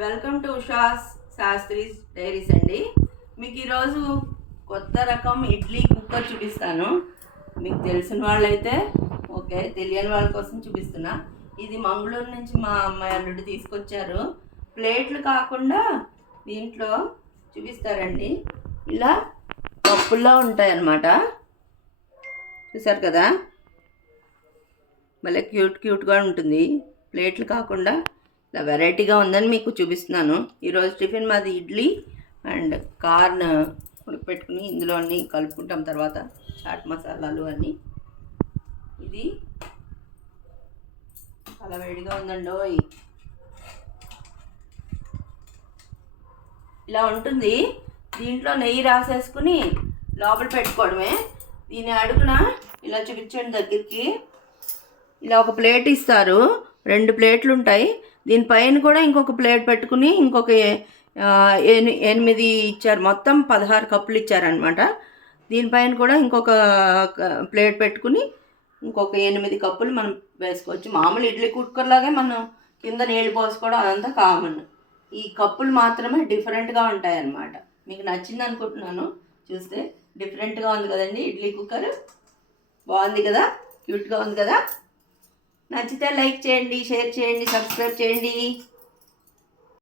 Welcome to Usha's శాస్త్రీస్ diaries అండి. మీకు ఈరోజు కొత్త రకం ఇడ్లీ కుక్కర్ చూపిస్తాను. మీకు తెలిసిన వాళ్ళైతే ఓకే, తెలియని వాళ్ళ కోసం చూపిస్తున్నా. ఇది మంగళూరు నుంచి మా అమ్మాయి అల్లుడు తీసుకొచ్చారు. ప్లేట్లు కాకుండా దీంట్లో చూపిస్తారండి. ఇలా కప్పుల్లో ఉంటాయి అన్నమాట. చూసారు కదా, మళ్ళీ క్యూట్గా ఉంటుంది. ప్లేట్లు కాకుండా ఇలా వెరైటీగా ఉందని మీకు చూపిస్తున్నాను. ఈరోజు టిఫిన్ మాది ఇడ్లీ అండ్ కార్న్ ఉడకపెట్టుకుని ఇందులో అన్నీ కలుపుకుంటాం. తర్వాత చాట్ మసాలాలు అన్నీ. ఇది చాలా వేడిగా ఉందండి. ఇలా ఉంటుంది. దీంట్లో నెయ్యి రాసేసుకుని లోపల పెట్టుకోవడమే. దీని అడుగున ఇలా చూపించండి దగ్గరికి. ఇలా ఒక ప్లేట్ ఇస్తారు, 2 ప్లేట్లు ఉంటాయి. దీనిపైన కూడా ఇంకొక ప్లేట్ పెట్టుకుని ఇంకొక 8 ఇచ్చారు. మొత్తం 16 కప్పులు ఇచ్చారనమాట. దీనిపైన కూడా ఇంకొక ప్లేట్ పెట్టుకుని ఇంకొక 8 కప్పులు మనం వేసుకోవచ్చు. మామూలు ఇడ్లీ కుక్కర్లాగే మనం కింద నీళ్ళు పోసుకోవడం అదంతా కామన్. ఈ కప్పులు మాత్రమే డిఫరెంట్గా ఉంటాయి అన్నమాట. మీకు నచ్చింది అనుకుంటున్నాను. చూస్తే డిఫరెంట్గా ఉంది కదండి ఇడ్లీ కుక్కర్. బాగుంది కదా, క్యూట్గా ఉంది కదా. నచ్చితే లైక్ చేయండి, షేర్ చేయండి, సబ్స్క్రైబ్ చేయండి.